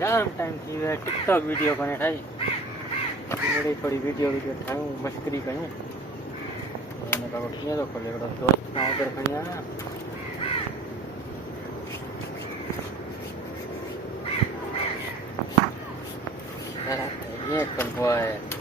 जाम time थी वे TikTok video बने ठाई मेरी थोड़ी वीडियो ठाऊं मस्करी कयूं मैंने कहा कीअं थो खोले हिकिड़ो दोस्त खां उधर खणी आया ये कबो है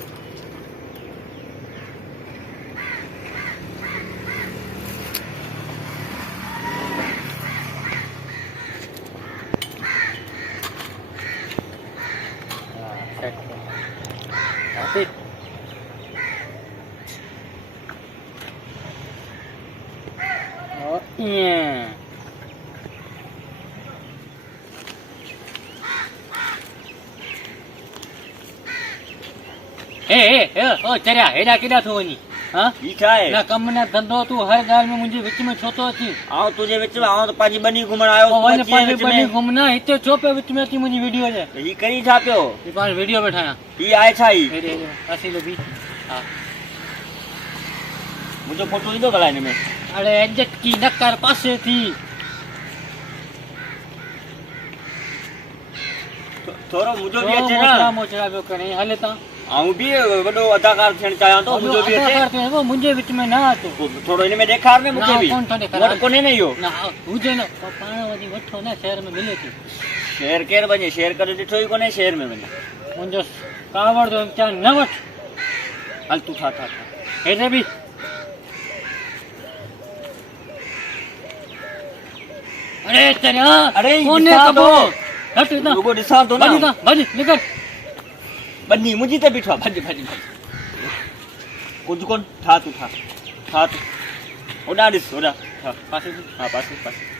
ओ चरिया हेॾा केॾा थो वञी हाँ ई छा आहे ना कम ना धंधो तू हर ॻाल्हि में मुंहिंजे विच में छो थो अची आउं तुंहिंजे विच में आउं त पंहिंजी बनी घुमण आयो ओ वञ पंहिंजी बनी घुमना हिते छो पे विच में अची मुंहिंजी वीडियो जे ही करी छा पियो ही पाण वीडियो पे ठाहियां ही आहे छा ही हेॾे हेॾे असीलो बि हा मुंहिंजो फोटो ईंदो भला हिन में अरे इज्जत की न कर पासे थी थोरो मुंहिंजो बि छो अचे मोचड़ा न मोचड़ा पियो करे हले ता आउं बि वॾो अदाकार थियण चाहियां थो मुंहिंजो बि अचे वो मुंहिंजे विच में न अचो थोरो हिन में ॾेखार न मूंखे बि कोन थो ॾेखार वटि कोन्हे न इहो ना हुजे न पाण वञी वठो न शहर में मिले थी शहर केरु वञे शहर कॾहिं ॾिठो ई कोन्हे शहर में वञे मुंहिंजो कावड़ जो इम्तिहान न वठ हल तूं ठा ठा हेॾे बि अरे चरिया अरे कोने ॾिसां कबो थो। हट ना रुगो ॾिसां थो भॼ न भॼ निकल बन्नी मुंहिंजी त बीठो आहे भॼ भॼ भॼ कुझु कोन ठा तूं ठा ठा तूं होॾां ॾिस होॾां हा पासे जी हा पासे पासे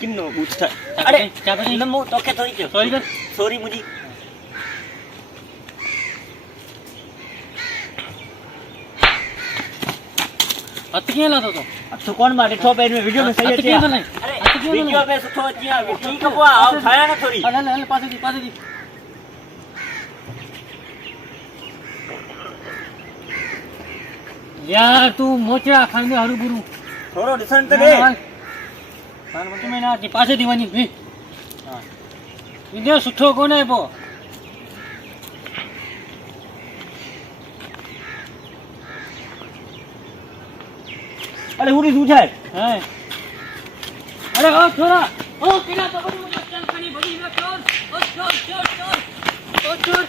किन्नो ॿुछ अरे क्या बनी न मूं तोखे थोरी चयो सॉरी कर सॉरी मुंहिंजी हथ कीअं लाथो तो हथ कोन मां ॾिठो पे हिन वीडियो में सही हथ अचे कीअं हलाईं? अरे हथ कीअं वीडियो हलाईं? में सुठो अची आहे ठीकु पोइ आउं ठाहियां न थोरी हल हल हल पासे जी यार तू मोचड़ा खण दे हरू गुरु थोरो ॾिसण त ॾे पाण वटि में न अची पासे थी वञी वी हा वीडियो सुठो कोन्हे पोइ अरे हुरी तूं छा आहे हैं अरे ओ छोरा ओ केड़ा तो बड़ी मुझे चल खड़ी बड़ी में चोर ओ चोर ओ चोर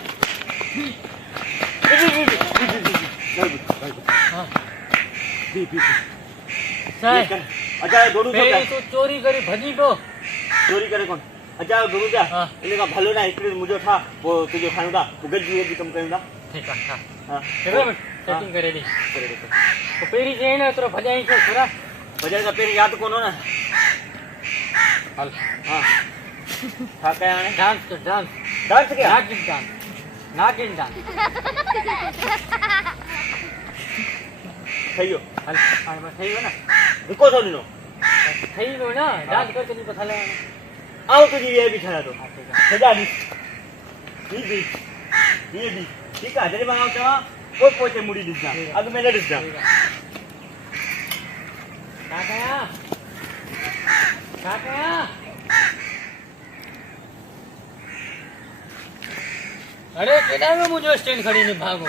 हां सही अजायो दोड़ू तो पे तो चोरी करी भजी तो चोरी करे कोन अजायो दोड़ू जा हां इन का भलो ना हिकड़े मुजो था वो तुजो खाणू दा गजी गजी कम कयूं दा ठीक है हां चलो सेटिंग करे दी तो पेरी जे ने तोरा भजाई छे छोरा बजाय का पेरी याद कोनो ना हल हां था कया ने डांस कर डांस डांस क्या नागिन डांस थयो हल हां बस थई हो ना रुको तो नो थई हो ना डांस कर चली पथले आओ तुजी ये भी छना तो सजा दी ये भी ठीक है जरे बनाओ तो कोई पोचे मुड़ी दिसना अग में ले दिसना काका अरे केडा में मुझे स्टैंड खड़ी ने भागो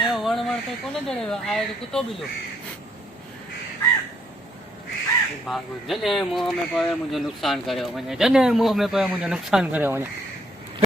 ये वण तो कोने जड़े आए तो कुतो बिलो भागो जने मुंह में पवे मुझे नुकसान करे वने जने मुंह में पवे मुझे नुकसान करे वने